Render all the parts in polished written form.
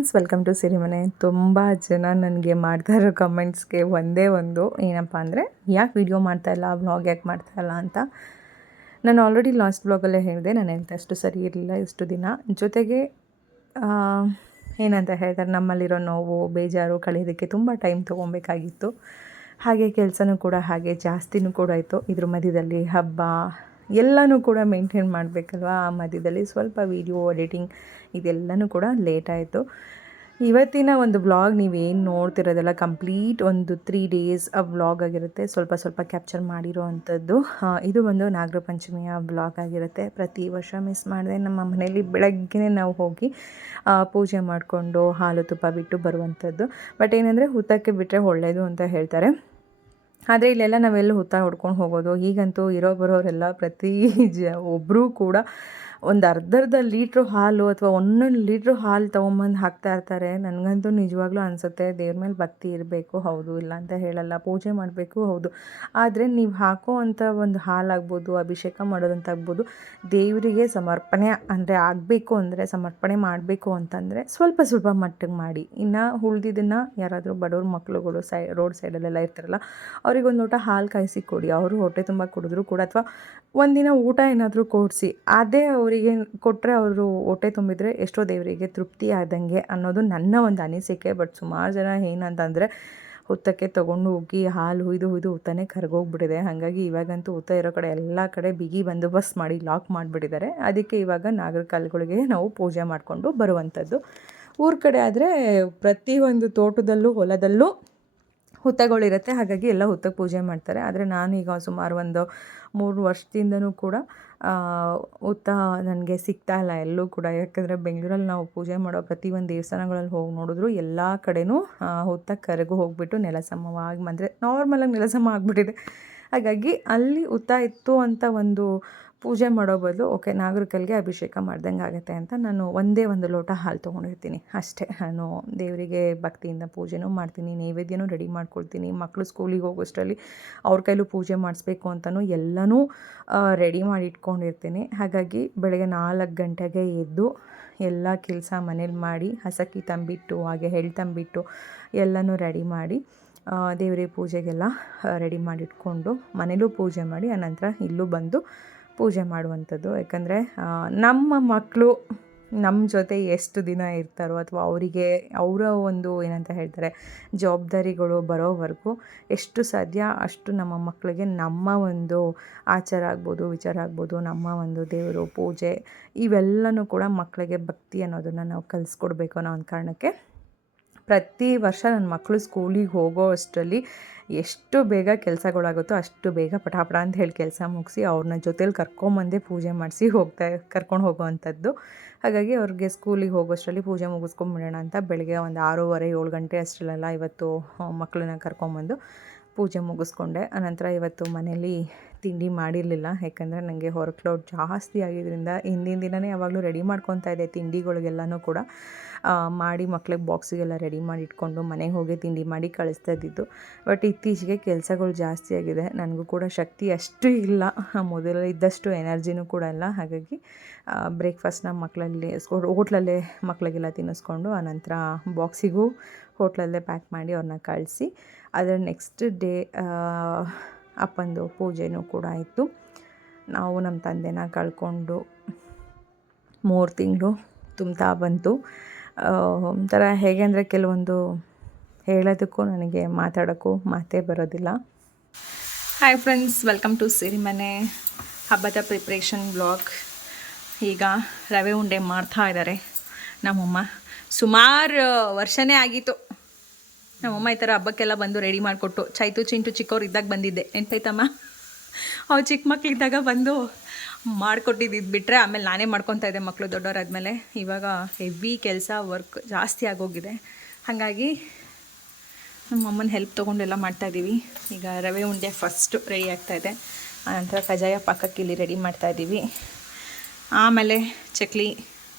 Friends, welcome to Sirimane. ತುಂಬ ಜನ ನನಗೆ ಮಾಡ್ತಾ ಇರೋ ಕಮೆಂಟ್ಸ್ಗೆ ಒಂದೇ ಒಂದು ಏನಪ್ಪ ಅಂದರೆ, ಯಾಕೆ ವಿಡಿಯೋ ಮಾಡ್ತಾಯಿಲ್ಲ, ವ್ಲಾಗ್ ಯಾಕೆ ಮಾಡ್ತಾಯಿಲ್ಲ ಅಂತ. ನಾನು ಆಲ್ರೆಡಿ ಲಾಸ್ಟ್ ವ್ಲಾಗಲ್ಲೇ ಹೇಳಿದೆ, ನಾನು ಹೆಲ್ತ್ ಅಷ್ಟು ಸರಿ ಇರಲಿಲ್ಲ ಇಷ್ಟು ದಿನ. ಜೊತೆಗೆ ಏನಂತ ಹೇಳ್ತಾರೆ, ನಮ್ಮಲ್ಲಿರೋ ನೋವು ಬೇಜಾರು ಕಳೆಯೋದಕ್ಕೆ ತುಂಬ ಟೈಮ್ ತೊಗೊಬೇಕಾಗಿತ್ತು. ಹಾಗೆ ಕೆಲಸನೂ ಕೂಡ ಹಾಗೆ ಜಾಸ್ತಿನೂ ಕೂಡ ಇತ್ತು. ಇದ್ರ ಮಧ್ಯದಲ್ಲಿ ಹಬ್ಬ ಎಲ್ಲನೂ ಕೂಡ ಮೇಂಟೈನ್ ಮಾಡಬೇಕಲ್ವ. ಆ ಮಧ್ಯದಲ್ಲಿ ಸ್ವಲ್ಪ ವೀಡಿಯೋ ಎಡಿಟಿಂಗ್ ಇದೆಲ್ಲನೂ ಕೂಡ ಲೇಟ್ ಆಯಿತು. ಇವತ್ತಿನ ಒಂದು ವ್ಲಾಗ್ ನೀವೇನು ನೋಡ್ತಿರೋದೆಲ್ಲ ಕಂಪ್ಲೀಟ್ ಒಂದು 3 ಡೇಸ್ ವ್ಲಾಗ್ ಆಗಿರುತ್ತೆ. ಸ್ವಲ್ಪ ಸ್ವಲ್ಪ ಕ್ಯಾಪ್ಚರ್ ಮಾಡಿರೋ ಅಂಥದ್ದು. ಇದು ಒಂದು ನಾಗರ ಪಂಚಮಿಯ ವ್ಲಾಗ್ ಆಗಿರುತ್ತೆ. ಪ್ರತಿ ವರ್ಷ ಮಿಸ್ ಮಾಡಿದೆ. ನಮ್ಮ ಮನೇಲಿ ಬೆಳಗ್ಗೆ ನಾವು ಹೋಗಿ ಪೂಜೆ ಮಾಡಿಕೊಂಡು ಹಾಲು ತುಪ್ಪ ಬಿಟ್ಟು ಬರುವಂಥದ್ದು. ಬಟ್ ಏನಂದರೆ ಹುತ್ತಕ್ಕೆ ಬಿಟ್ಟರೆ ಒಳ್ಳೆಯದು ಅಂತ ಹೇಳ್ತಾರೆ. ಆದರೆ ಇಲ್ಲೆಲ್ಲ ನಾವೆಲ್ಲ ಹುತ್ತ ಹೊಡ್ಕೊಂಡು ಹೋಗೋದು. ಈಗಂತೂ ಬರೋರೆಲ್ಲ ಒಬ್ಬರೂ ಕೂಡ ಒಂದು ಅರ್ಧ ಲೀಟ್ರು ಹಾಲು ಅಥವಾ 1 ಲೀಟ್ರು ಹಾಲು ತೊಗೊಂಬಂದು ಹಾಕ್ತಾ ಇರ್ತಾರೆ. ನನಗಂತೂ ನಿಜವಾಗ್ಲೂ ಅನಿಸುತ್ತೆ, ದೇವ್ರ ಮೇಲೆ ಭಕ್ತಿ ಇರಬೇಕು, ಹೌದು, ಇಲ್ಲ ಅಂತ ಹೇಳಲ್ಲ, ಪೂಜೆ ಮಾಡಬೇಕು, ಹೌದು. ಆದರೆ ನೀವು ಹಾಕೋ ಅಂಥ ಒಂದು ಹಾಲಾಗ್ಬೋದು, ಅಭಿಷೇಕ ಮಾಡೋದಂತಾಗ್ಬೋದು, ದೇವರಿಗೆ ಸಮರ್ಪಣೆ ಅಂದರೆ ಆಗಬೇಕು ಅಂದರೆ, ಸಮರ್ಪಣೆ ಮಾಡಬೇಕು ಅಂತಂದರೆ ಸ್ವಲ್ಪ ಸ್ವಲ್ಪ ಮಟ್ಟಿಗೆ ಮಾಡಿ. ಇನ್ನು ಉಳ್ದಿದ್ದನ್ನು ಯಾರಾದರೂ ಬಡವ್ರ ಮಕ್ಳುಗಳು ರೋಡ್ ಸೈಡಲ್ಲೆಲ್ಲ ಇರ್ತಾರಲ್ಲ, ಅವ್ರಿಗೊಂದು ಲೋಟ ಹಾಲು ಕಾಯಿಸಿ ಕೊಡಿ. ಅವರು ಹೊಟ್ಟೆ ತುಂಬ ಕುಡಿದ್ರೂ ಕೂಡ, ಅಥವಾ ಒಂದಿನ ಊಟ ಏನಾದರೂ ಕೊಡಿಸಿ, ಅದೇ ಅವರಿಗೆ ಕೊಟ್ಟರೆ ಅವರು ಹೊಟ್ಟೆ ತುಂಬಿದರೆ ಎಷ್ಟೋ ದೇವರಿಗೆ ತೃಪ್ತಿ ಆದಂಗೆ ಅನ್ನೋದು ನನ್ನ ಒಂದು ಅನಿಸಿಕೆ. ಬಟ್ ಸುಮಾರು ಜನ ಏನಂತಂದರೆ, ಹುತ್ತಕ್ಕೆ ತೊಗೊಂಡು ಹೋಗಿ ಹಾಲು ಹುಯ್ದು ಹುತ್ತನೇ ಕರಗೋಗ್ಬಿಟ್ಟಿದೆ. ಹಾಗಾಗಿ ಇವಾಗಂತೂ ಹುತ್ತ ಇರೋ ಕಡೆ ಎಲ್ಲ ಕಡೆ ಬಿಗಿ ಬಂದೋಬಸ್ತ್ ಮಾಡಿ ಲಾಕ್ ಮಾಡಿಬಿಟ್ಟಿದ್ದಾರೆ. ಅದಕ್ಕೆ ಇವಾಗ ನಾಗರ ಕಲ್ಲುಗಳಿಗೆ ನಾವು ಪೂಜೆ ಮಾಡಿಕೊಂಡು ಬರುವಂಥದ್ದು. ಊರ ಕಡೆ ಆದರೆ ಪ್ರತಿಯೊಂದು ತೋಟದಲ್ಲೂ ಹೊಲದಲ್ಲೂ ಹುತ್ತಗಳಿರುತ್ತೆ. ಹಾಗಾಗಿ ಎಲ್ಲ ಹುತ್ತಕ್ಕೆ ಪೂಜೆ ಮಾಡ್ತಾರೆ. ಆದರೆ ನಾನೀಗ ಸುಮಾರು ಒಂದು 3 ವರ್ಷದಿಂದನೂ ಕೂಡ ಹುತ್ತ ನನಗೆ ಸಿಗ್ತಾಯಿಲ್ಲ ಎಲ್ಲೂ ಕೂಡ. ಯಾಕಂದರೆ ಬೆಂಗಳೂರಲ್ಲಿ ನಾವು ಪೂಜೆ ಮಾಡೋ ಪ್ರತಿಯೊಂದು ದೇವಸ್ಥಾನಗಳಲ್ಲಿ ಹೋಗಿ ನೋಡಿದ್ರು ಎಲ್ಲ ಕಡೆನೂ ಹುತ್ತ ಕರಗು ಹೋಗಿಬಿಟ್ಟು ನೆಲಸಮವಾಗಿ ಅಂದರೆ ನಾರ್ಮಲಾಗಿ ನೆಲಸಮ ಆಗಿಬಿಟ್ಟಿದೆ. ಹಾಗಾಗಿ ಅಲ್ಲಿ ಹುತ್ತ ಇತ್ತು ಅಂತ ಒಂದು ಪೂಜೆ ಮಾಡೋ ಬದಲು ಓಕೆ ನಾಗರ ಕಲ್ಲಿಗೆ ಅಭಿಷೇಕ ಮಾಡ್ದಂಗೆ ಆಗುತ್ತೆ ಅಂತ ನಾನು ಒಂದೇ ಒಂದು ಲೋಟ ಹಾಲು ತೊಗೊಂಡಿರ್ತೀನಿ ಅಷ್ಟೇ. ನಾನು ದೇವರಿಗೆ ಭಕ್ತಿಯಿಂದ ಪೂಜೆನೂ ಮಾಡ್ತೀನಿ, ನೈವೇದ್ಯನೂ ರೆಡಿ ಮಾಡ್ಕೊಳ್ತೀನಿ. ಮಕ್ಕಳು ಸ್ಕೂಲಿಗೆ ಹೋಗೋಷ್ಟರಲ್ಲಿ ಅವ್ರ ಕೈಲೂ ಪೂಜೆ ಮಾಡಿಸ್ಬೇಕು ಅಂತಲೂ ಎಲ್ಲನೂ ರೆಡಿ ಮಾಡಿ ಇಟ್ಕೊಂಡಿರ್ತೀನಿ. ಹಾಗಾಗಿ ಬೆಳಗ್ಗೆ 4 ಗಂಟೆಗೆ ಎದ್ದು ಎಲ್ಲ ಕೆಲಸ ಮನೇಲಿ ಮಾಡಿ, ಹಸಕಿ ತಂಬಿಟ್ಟು ಹಾಗೆ ಎಳ್ಳು ತಂಬಿಟ್ಟು ಎಲ್ಲನೂ ರೆಡಿ ಮಾಡಿ ದೇವರಿಗೆ ಪೂಜೆಗೆಲ್ಲ ರೆಡಿ ಮಾಡಿಟ್ಕೊಂಡು ಮನೇಲೂ ಪೂಜೆ ಮಾಡಿ ಆನಂತರ ಇಲ್ಲೂ ಬಂದು ಪೂಜೆ ಮಾಡುವಂಥದ್ದು. ಯಾಕಂದರೆ ನಮ್ಮ ಮಕ್ಕಳು ನಮ್ಮ ಜೊತೆ ಎಷ್ಟು ದಿನ ಇರ್ತಾರೋ, ಅಥವಾ ಅವರಿಗೆ ಅವರ ಒಂದು ಏನಂತ ಹೇಳ್ತಾರೆ ಜವಾಬ್ದಾರಿಗಳು ಬರೋವರೆಗೂ ಎಷ್ಟು ಸಾಧ್ಯ ಅಷ್ಟು ನಮ್ಮ ಮಕ್ಕಳಿಗೆ ನಮ್ಮ ಒಂದು ಆಚಾರ ಆಗ್ಬೋದು, ವಿಚಾರ ಆಗ್ಬೋದು, ನಮ್ಮ ಒಂದು ದೇವರು ಪೂಜೆ ಇವೆಲ್ಲನೂ ಕೂಡ ಮಕ್ಕಳಿಗೆ ಭಕ್ತಿ ಅನ್ನೋದನ್ನು ನಾವು ಕಲಿಸ್ಕೊಡ್ಬೇಕು ಅನ್ನೋ ಒಂದು ಕಾರಣಕ್ಕೆ ಪ್ರತಿ ವರ್ಷ ನನ್ನ ಮಕ್ಕಳು ಸ್ಕೂಲಿಗೆ ಹೋಗೋ ಅಷ್ಟರಲ್ಲಿ ಎಷ್ಟು ಬೇಗ ಕೆಲಸಗಳಾಗುತ್ತೋ ಅಷ್ಟು ಬೇಗ ಪಟಾಪಟ ಅಂತ ಹೇಳಿ ಕೆಲಸ ಮುಗಿಸಿ ಅವ್ರನ್ನ ಜೊತೇಲಿ ಕರ್ಕೊಂಬಂದೇ ಪೂಜೆ ಮಾಡಿಸಿ ಕರ್ಕೊಂಡು ಹೋಗೋವಂಥದ್ದು. ಹಾಗಾಗಿ ಅವ್ರಿಗೆ ಸ್ಕೂಲಿಗೆ ಹೋಗೋಷ್ಟರಲ್ಲಿ ಪೂಜೆ ಮುಗಿಸ್ಕೊಂಬಿಡೋಣ ಅಂತ ಬೆಳಗ್ಗೆ ಒಂದು 6:30 7 ಗಂಟೆ ಅಷ್ಟರಲ್ಲೆಲ್ಲ ಇವತ್ತು ಮಕ್ಕಳನ್ನ ಕರ್ಕೊಂಬಂದು ಪೂಜೆ ಮುಗಿಸ್ಕೊಂಡೆ. ಆನಂತರ ಇವತ್ತು ಮನೇಲಿ ತಿಂಡಿ ಮಾಡಿರಲಿಲ್ಲ. ಯಾಕಂದರೆ ನನಗೆ ವರ್ಕ್ಲೋಡ್ ಜಾಸ್ತಿ ಆಗಿದ್ದರಿಂದ ಹಿಂದಿನ ದಿನವೇ ಯಾವಾಗಲೂ ರೆಡಿ ಮಾಡ್ಕೊತಾ ಇದ್ದೆ ತಿಂಡಿಗಳಿಗೆಲ್ಲನೂ ಕೂಡ ಮಾಡಿ ಮಕ್ಳಿಗೆ ಬಾಕ್ಸಿಗೆಲ್ಲ ರೆಡಿ ಮಾಡಿ ಇಟ್ಕೊಂಡು ಮನೆಗೆ ಹೋಗಿ ತಿಂಡಿ ಮಾಡಿ ಕಳಿಸ್ತಾ ಇದ್ದಿದ್ದು. ಬಟ್ ಇತ್ತೀಚೆಗೆ ಕೆಲಸಗಳು ಜಾಸ್ತಿ ಆಗಿದೆ, ನನಗೂ ಕೂಡ ಶಕ್ತಿ ಅಷ್ಟು ಇಲ್ಲ, ಮೊದಲು ಇದ್ದಷ್ಟು ಎನರ್ಜಿನೂ ಕೂಡ ಇಲ್ಲ. ಹಾಗಾಗಿ ಬ್ರೇಕ್ಫಾಸ್ಟ್ನ ಹೋಟ್ಲಲ್ಲೇ ಮಕ್ಕಳಿಗೆಲ್ಲ ತಿನ್ನಿಸ್ಕೊಂಡು ಆನಂತರ ಬಾಕ್ಸಿಗೂ ಹೋಟ್ಲಲ್ಲೇ ಪ್ಯಾಕ್ ಮಾಡಿ ಅವ್ರನ್ನ ಕಳಿಸಿ ಅದರ ನೆಕ್ಸ್ಟ್ ಡೇ ಅಪ್ಪಂದು ಪೂಜೆನೂ ಕೂಡ ಇತ್ತು. ನಾವು ನಮ್ಮ ತಂದೆನ ಕಳ್ಕೊಂಡು 3 ತಿಂಗಳು ತುಂಬ್ತಾ ಬಂತು. ಒಂಥರ ಹೇಗೆ ಅಂದರೆ ಕೆಲವೊಂದು ಹೇಳೋದಕ್ಕೂ ನನಗೆ ಮಾತಾಡೋಕ್ಕೂ ಮಾತೇ ಬರೋದಿಲ್ಲ. Hi friends, welcome to Sirimane. ಹಬ್ಬದ ಪ್ರಿಪ್ರೇಷನ್ ಬ್ಲಾಗ್. ಈಗ ರವೆ ಉಂಡೆ ಮಾಡ್ತಾ ಇದ್ದಾರೆ ನಮ್ಮಮ್ಮ. ಸುಮಾರು ವರ್ಷನೇ ಆಗಿತ್ತು ನಮ್ಮಮ್ಮ ಈ ಥರ ಹಬ್ಬಕ್ಕೆಲ್ಲ ಬಂದು ರೆಡಿ ಮಾಡಿಕೊಟ್ಟು. ಚೈತು ಚಿಂಟು ಚಿಕ್ಕವ್ರು ಇದ್ದಾಗ ಬಂದಿದ್ದೆ, ನೆನಪೈತಮ್ಮ? ಅವ್ರು ಚಿಕ್ಕ ಮಕ್ಕಳಿದ್ದಾಗ ಬಂದು ಮಾಡಿಕೊಟ್ಟಿದ್ದು ಬಿಟ್ಟರೆ ಆಮೇಲೆ ನಾನೇ ಮಾಡ್ಕೊತಾ ಇದ್ದೆ ಮಕ್ಕಳು ದೊಡ್ಡವರಾದ್ಮೇಲೆ. ಇವಾಗ ಹೆವಿ ಕೆಲಸ ವರ್ಕ್ ಜಾಸ್ತಿ ಆಗೋಗಿದೆ. ಹಾಗಾಗಿ ನಮ್ಮಮ್ಮನ ಹೆಲ್ಪ್ ತೊಗೊಂಡೆಲ್ಲ ಮಾಡ್ತಾಯಿದ್ದೀವಿ. ಈಗ ರವೆ ಉಂಡೆ ಫಸ್ಟು ರೆಡಿ ಆಗ್ತಾಯಿದೆ, ಆನಂತರ ಕಜ್ಜಾಯ ಪಾಕಕ್ಕೆ ಇಲ್ಲಿ ರೆಡಿ ಮಾಡ್ತಾಯಿದ್ದೀವಿ. ಆಮೇಲೆ ಚಕ್ಲಿ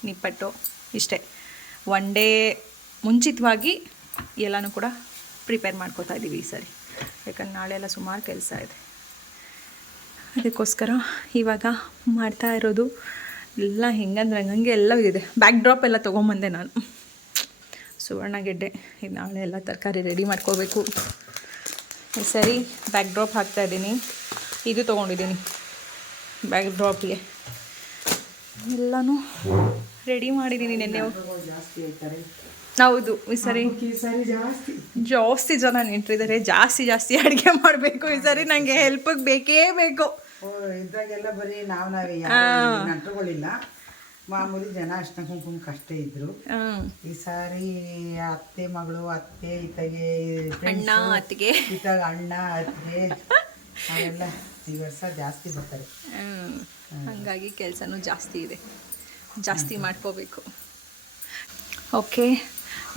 ನಿಪ್ಪಟ್ಟು ಇಷ್ಟೇ. ಒನ್ ಡೇ ಮುಂಚಿತವಾಗಿ ಎಲ್ಲನೂ ಕೂಡ ಪ್ರಿಪೇರ್ ಮಾಡ್ಕೋತಾ ಇದ್ದೀವಿ ಈ ಸರಿ. ಯಾಕಂದ್ರೆ ನಾಳೆ ಎಲ್ಲ ಸುಮಾರು ಕೆಲಸ ಇದೆ, ಅದಕ್ಕೋಸ್ಕರ ಇವಾಗ ಮಾಡ್ತಾ ಇರೋದು. ಎಲ್ಲ ಹೆಂಗಂದ್ರೆ ಹಂಗೆ ಎಲ್ಲ ಇದೆ. ಬ್ಯಾಕ್ ಡ್ರಾಪ್ ಎಲ್ಲ ತೊಗೊಂಬಂದೆ ನಾನು. ಸುವರ್ಣಗೆಡ್ಡೆ. ಇದು ನಾಳೆ ಎಲ್ಲ ತರಕಾರಿ ರೆಡಿ ಮಾಡ್ಕೋಬೇಕು. ಸರಿ, ಬ್ಯಾಕ್ ಡ್ರಾಪ್ ಹಾಕ್ತಾಯಿದ್ದೀನಿ. ಇದು ತೊಗೊಂಡಿದ್ದೀನಿ ಬ್ಯಾಕ್ ಡ್ರಾಪ್ಗೆ. ಎಲ್ಲನೂ ರೆಡಿ ಮಾಡಿದ್ದೀನಿ ನೆನ್ನೆ. ಹೌದು, ಈ ಸರಿ ಜಾಸ್ತಿ ಜನ ನೆಂಟ್ರಿದ್ದಾರೆ. ಜಾಸ್ತಿ ಅಡುಗೆ ಮಾಡಬೇಕು ಈ ಸರಿ. ನನಗೆ ಹೆಲ್ಪಿಗೆ ಬೇಕೇ ಬೇಕು. ಇದ್ದಾಗೆಲ್ಲ ಬರೀ ನಾವೇ ನಂಟರುಗಳಿಲ್ಲ, ಮಾಮೂಲಿ ಜನ ಅಷ್ಟೇ ಕುಂಕುಮಕ್ಕೆ ಅಷ್ಟೇ ಇದ್ರು. ಈ ಸಾರಿ ಅತ್ತೆ ಮಗಳು, ಅತ್ತೆ ಇತ್ತಾಗೆ ಅಣ್ಣ ಅತ್ತಿಗೆ, ಇತ್ತಾಗ ಅಣ್ಣ ಅತ್ತಿಗೆ ಅವೆಲ್ಲ ಈ ವರ್ಷ ಜಾಸ್ತಿ ಬರ್ತಾರೆ. ಹಾಗಾಗಿ ಕೆಲಸನೂ ಜಾಸ್ತಿ ಇದೆ, ಜಾಸ್ತಿ ಮಾಡ್ಕೋಬೇಕು. ಓಕೆ,